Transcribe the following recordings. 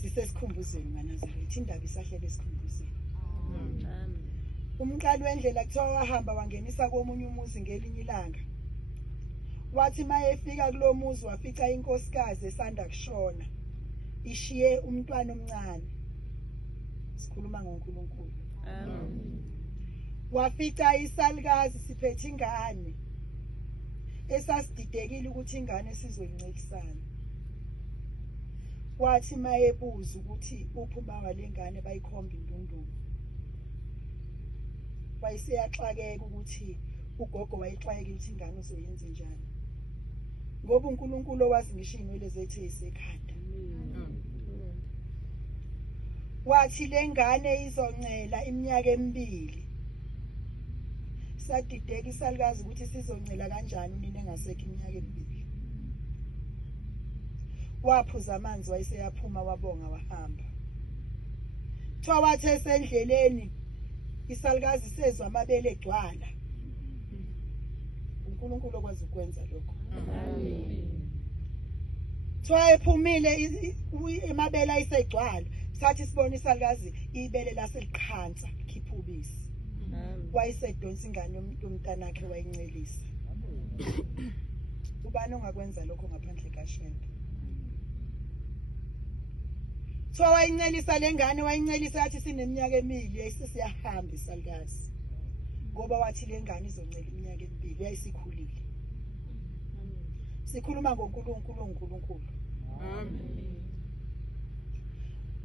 Sisesikhumbuzweni kaNazaretha, indaba isahlele esikhumbuzweni. Umqali wendlela kuthiwa wahamba wangenisa komunye umuzi ngelinye ilanga. Wathi mayefika kulo muzi wafica inkosikazi esanda kushona, ishiye umntwana omncane. Sikhuluma ngoNkulunkulu. Wafica isalukazi siphethe ingane esasididekile ukuthi ingane sizoyincelisana. Wathi mayebuza ukuthi uphuma walengane bayikhomba indunduma. Wayeseyaxakeka ukuthi ugogo wayexakekile ukuthi ingane uzoyenza njani. Ngoba uNkulunkulu owazi ngisho inwele zethu ezisekhanda. Wathi lengane izoncela iminyaka emibili. Sadideka isalukazi ukuthi sizoncela kanjani unina engasekho iminyaka emibili. Waphuza amanzi wayeseyaphuma wabonga wahamba. Kuthiwa wathi esendleleni isalukazi sezwa amabele egcwala. uNkulunkulu okwazi ukwenza lokho. Kuthiwa ephumile amabele ayisegcwala. Sathi sibona isalukazi ibele laseliqhansa likhipha ubisi. Wayesedonsa ingane yomntanakhe wayincelisa. Ubani ongakwenza lokho ngaphandle kaShembe? So wayincelisa lengane wayincelisa yathi sineminyaka emibili yayisiyahamba isalukazi. Ngoba wathi lengane izoncela iminyaka emibili yayisikhulile. Sikhuluma ngoNkulunkulu. Amen.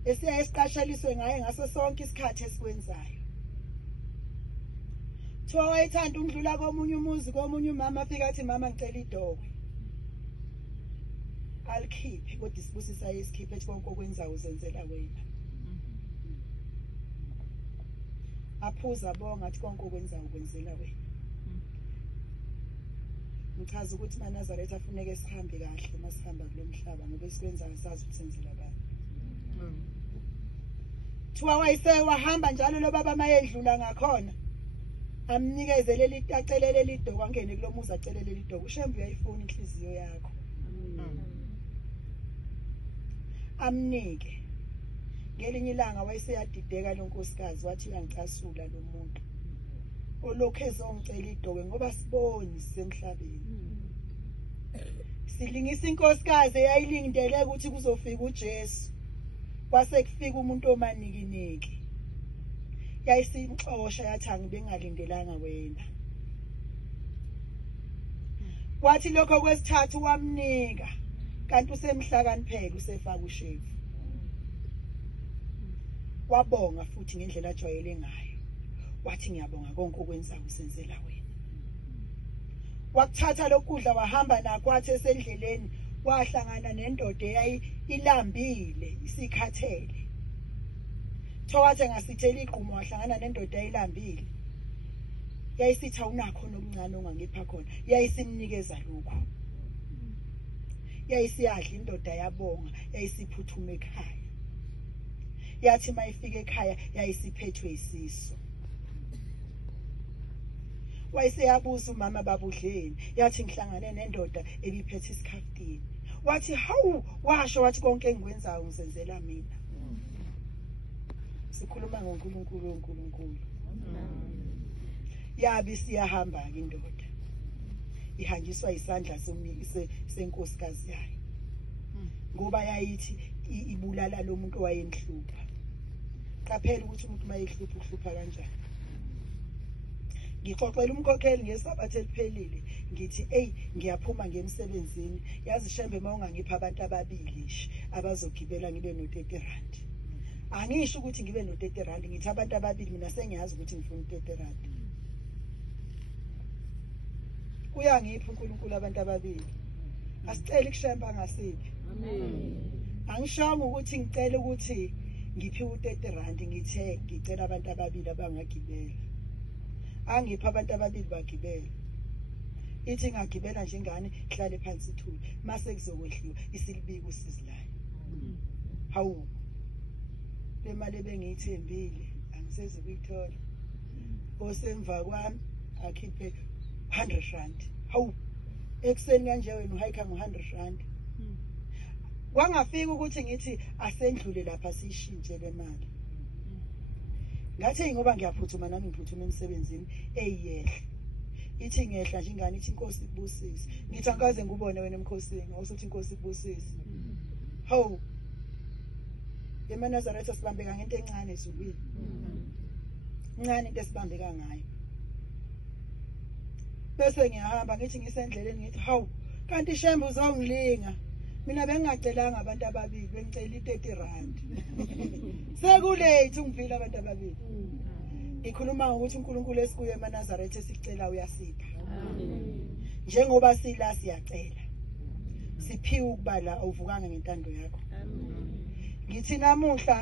Esiqasheliswe ngaye ngaso sonke isikhathi esikwenzayo. Kuthiwa wayethanda ukudlula komunye umuzi komunye umama afika athi mama ngicela idokwe. Alikhiphi kodwa isibusisa yesikhiphe ethi konke okwenza uzenzela wena. Aphuza bonga athi konke okwenza ukwenzela wena. Ngichaza ukuthi maNazaretha afuneke sihambe kahle masihamba kulo mhlaba ngoba esikwenza asazi ukusenzela bani. Kuthiwa wahamba njalo lo baba mayedlula ngakhona. Amnikezele acelele lidoko angene kulo muzi acelele lidoko. uShembe uyayifuna inhliziyo yakho. Amnike. Ngelinye ilanga wayeseyadideka lo nkosikazi wathi uyangicasula lo muntu. Olokhu ezongicela idokwe ngoba siboni sisemhlabeni. Silingisa inkosikazi eyayilindele ukuthi kuzofika uJesu. Kwase kufika umuntu omanikiniki. Yayisimxosha yathi angibe ngalindelanga wena. Kwathi lokho kwesithathu wamnika kanti usemhlakaniphela usefaka ushevu. Wabonga futhi ngendlela ajwayele ngayo. Wathi ngiyabonga konke okwenza usenzela wena. Wakuthatha lokudla wahamba nakho wathi esendleleni wahlangana nendoda eyayilambile isikhathele. Thowathi ngasithela igqumo wahlangana nendoda eyilambile. Yayisitha unakho nokuncane ongangipha khona. Yayisimnikeza lokho. Yayisiyadla indoda yabonga, yayisiphuthuma ekhaya. Yathi mayifika ekhaya yayisiphethwe isiso. Wayeseyabuza umama babudleni. Yathi ngihlangane nendoda ebiphethe isikhaftini. Wathi hawu washo wathi konke engikwenzayo ngizenzela mina. Sikhuluma ngoNkulunkulu. Yabi siyahamba ke indoda. Ihanjiswa isandla senkosikazi yayo. Ngoba yayithi ibulala lo muntu owayemhlupha. Qaphela ukuthi umuntu mayehlupha uhlupha kanjani. Ngixoxela umkhokheli ngesabatha eliphelile ngithi ngiyaphuma ngemsebenzini yazi Shembe mawungangipha abantu ababili abazogibela ngibe no 30 rand. Angisho ukuthi ngibe no 30 rand ngithi abantu ababili mina sengiyazi ukuthi ngifuna 30 rand. Uyangipha uNkulunkulu abantu ababili. Asicela kuShembe angasiphi. Amen. Angishongo ukuthi ngicela ukuthi ngiphiwe 30 rand ngithe ngicela abantu ababili abangagibela. Angipha abantu ababili bagibela. Ithi ngagibela njengani hlale phansi ithule mase kuzokwehliwa isilibika usizilayo. Hawu. Le mali ebengiyithembile angiseze ukuyithola. Osemva kwami akhiphe 100 rand. Hawu. Ekseni kanje wena uhayikha ngo 100 rand. kwangafika ukuthi ngithi asendlule lapha sishintshe le mali. Ngathi ngoba ngiyaphuthuma nami ngiphuthuma emsebenzini eyiyehla. Ithi ngehla nje ingane ithi inkosi ikubusise. Ngithi angikaze ngubone wena emkhosini awusuthi inkosi ikubusise. Hawu. EManazaretha sibambeka ngento encane ezulwini. Ncane into esibambeka ngayo. Bese ngiyahamba ngithi ngisendleleni ngithi hawu kanti ishembe uzongilinga. Mina bengingacelanga abantu ababili bengicela i-R30. Sekulate ungifile abantu ababili. Ngikhuluma ngokuthi uNkulunkulu esikuye eManazaretha esicela uyasipha. Njengoba sila siyacela. Siphiwe ukubala awuvukanga ngentando yakho. Ngithi namuhla